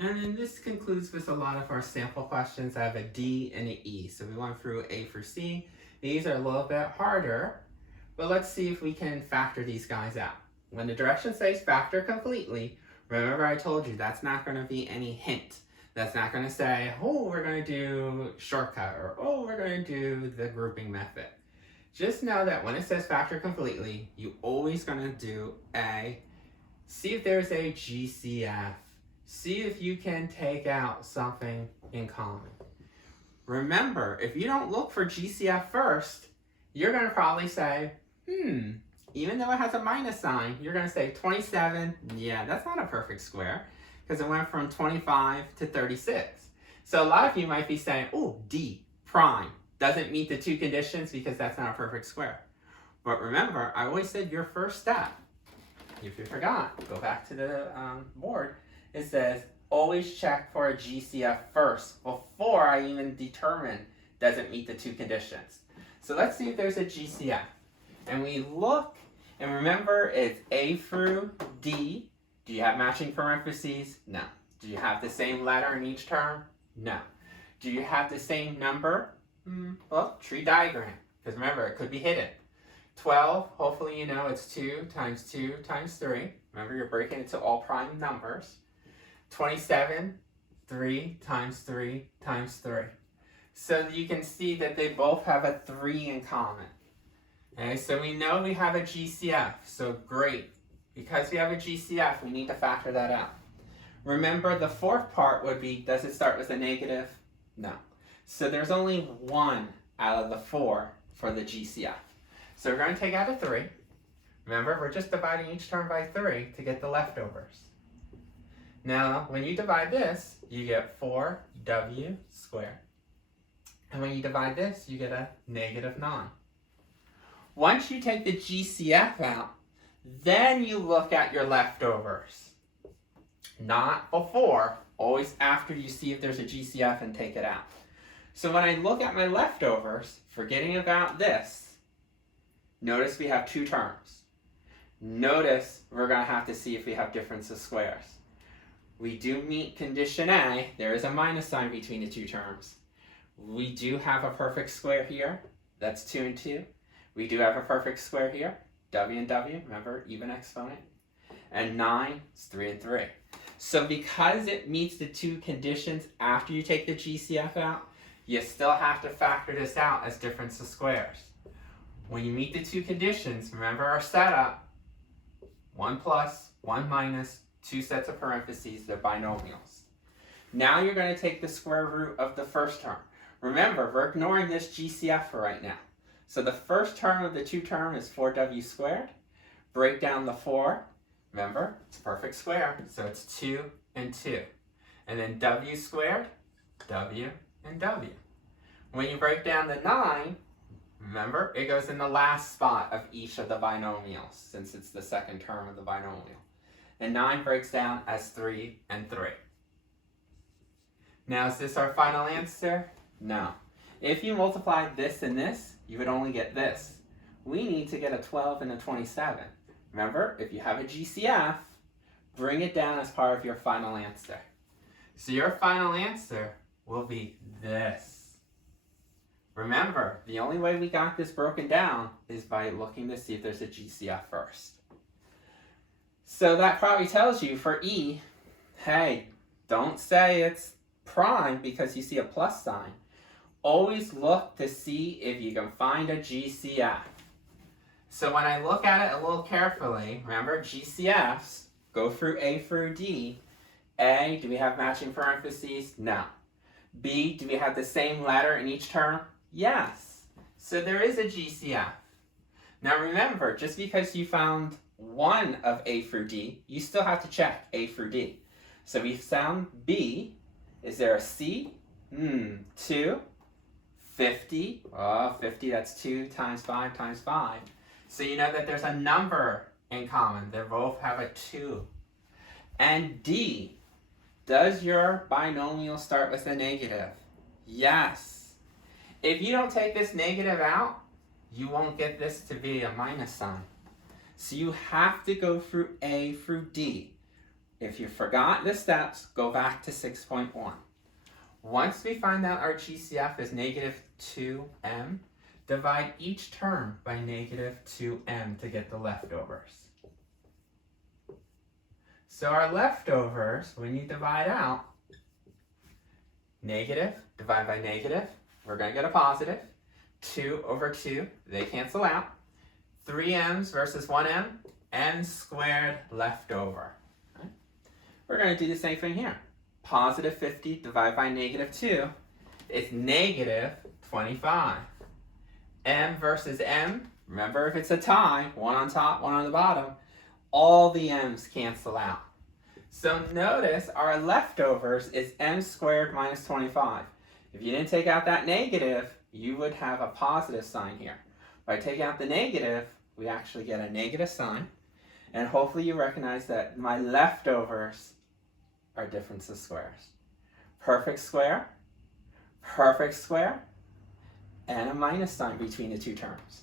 And then this concludes with a lot of our sample questions. I have a D and an E. So we went through A through C. These are a little bit harder, but let's see if we can factor these guys out. When the direction says factor completely, remember I told you that's not going to be any hint. That's not going to say, oh, we're going to do shortcut, or oh, we're going to do the grouping method. Just know that when it says factor completely, you're always going to do A, see if there's a GCF, see if you can take out something in common. Remember, if you don't look for GCF first, you're going to probably say, even though it has a minus sign, you're going to say 27, yeah, that's not a perfect square, because it went from 25 to 36. So a lot of you might be saying, oh, D, prime, doesn't meet the two conditions because that's not a perfect square. But remember, I always said your first step, if you forgot, go back to the board. It says, always check for a GCF first before I even determine doesn't meet the two conditions. So let's see if there's a GCF. And we look, and remember it's A through D. Do you have matching parentheses? No. Do you have the same letter in each term? No. Do you have the same number? Well, tree diagram, because remember, it could be hidden. 12, hopefully you know it's 2 times 2 times 3. Remember, you're breaking it to all prime numbers. 27, 3 times 3 times 3. So you can see that they both have a 3 in common. Okay, so we know we have a GCF, so great. Because we have a GCF, we need to factor that out. Remember, the fourth part would be, does it start with a negative? No. So there's only 1 out of the 4 for the GCF. So we're going to take out a 3. Remember, we're just dividing each term by 3 to get the leftovers. Now, when you divide this, you get 4w squared. And when you divide this, you get a negative 9. Once you take the GCF out, then you look at your leftovers. Not before, always after you see if there's a GCF and take it out. So when I look at my leftovers, forgetting about this, notice we have 2 terms. Notice we're going to have to see if we have difference of squares. We do meet condition A. There is a minus sign between the 2 terms. We do have a perfect square here. That's 2 and 2. We do have a perfect square here. W and W, remember, even exponent. And 9 is 3 and 3. So because it meets the 2 conditions after you take the GCF out, you still have to factor this out as difference of squares. When you meet the 2 conditions, remember our setup, 1 plus, 1 minus, 2 sets of parentheses, they're binomials. Now you're going to take the square root of the first term. Remember, we're ignoring this GCF for right now. So the first term of the 2 term is 4w squared. Break down the 4. Remember, it's a perfect square, so it's 2 and 2. And then w squared, w and w. When you break down the 9, remember, it goes in the last spot of each of the binomials, since it's the second term of the binomial. And 9 breaks down as 3 and 3. Now, is this our final answer? No. If you multiply this and this, you would only get this. We need to get a 12 and a 27. Remember, if you have a GCF, bring it down as part of your final answer. So your final answer will be this. Remember, the only way we got this broken down is by looking to see if there's a GCF first. So that probably tells you for E, hey, don't say it's prime because you see a plus sign. Always look to see if you can find a GCF. So when I look at it a little carefully, remember GCFs go through A through D. A, do we have matching parentheses? No. B, do we have the same letter in each term? Yes. So there is a GCF. Now remember, just because you found one of A through D, you still have to check A through D. So we found B. Is there a C? 2. 50. Oh, 50, that's 2 times 5 times 5. So you know that there's a number in common. They both have a 2. And D, does your binomial start with a negative? Yes. If you don't take this negative out, you won't get this to be a minus sign. So you have to go through A through D. if you forgot the steps, go back to 6.1. Once we find out our GCF is negative 2m, divide each term by negative 2m to get the leftovers. So our leftovers, when you divide out, negative, divide by negative, we're going to get a positive. 2 over 2, they cancel out. 3m's versus 1m, m squared left over. Okay. We're going to do the same thing here. Positive 50 divided by negative 2 is negative 25. M versus m, remember if it's a tie, one on top, one on the bottom, all the m's cancel out. So notice our leftovers is m squared minus 25. If you didn't take out that negative, you would have a positive sign here. By taking out the negative, we actually get a negative sign. And hopefully you recognize that my leftovers are difference of squares. Perfect square, and a minus sign between the two terms.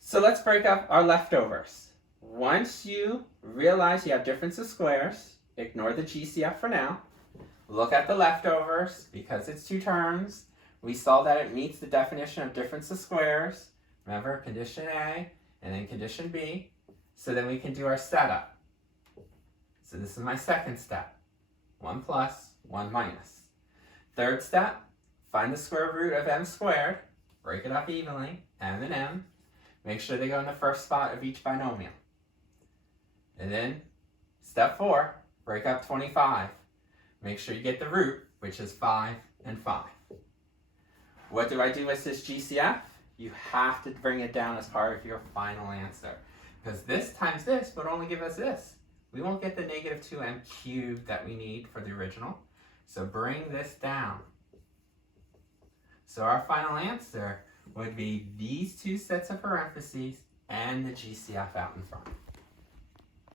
So let's break up our leftovers. Once you realize you have difference of squares, ignore the GCF for now. Look at the leftovers. Because it's two terms, we saw that it meets the definition of difference of squares. Remember, condition A and then condition B. So then we can do our setup. So this is my second step. 1 plus, 1 minus. Third step, find the square root of m squared. Break it up evenly, m and m. Make sure they go in the first spot of each binomial. And then, step 4, break up 25. Make sure you get the root, which is 5 and 5. What do I do with this GCF? You have to bring it down as part of your final answer. Because this times this would only give us this. We won't get the negative 2m cubed that we need for the original. So bring this down. So our final answer would be these two sets of parentheses and the GCF out in front.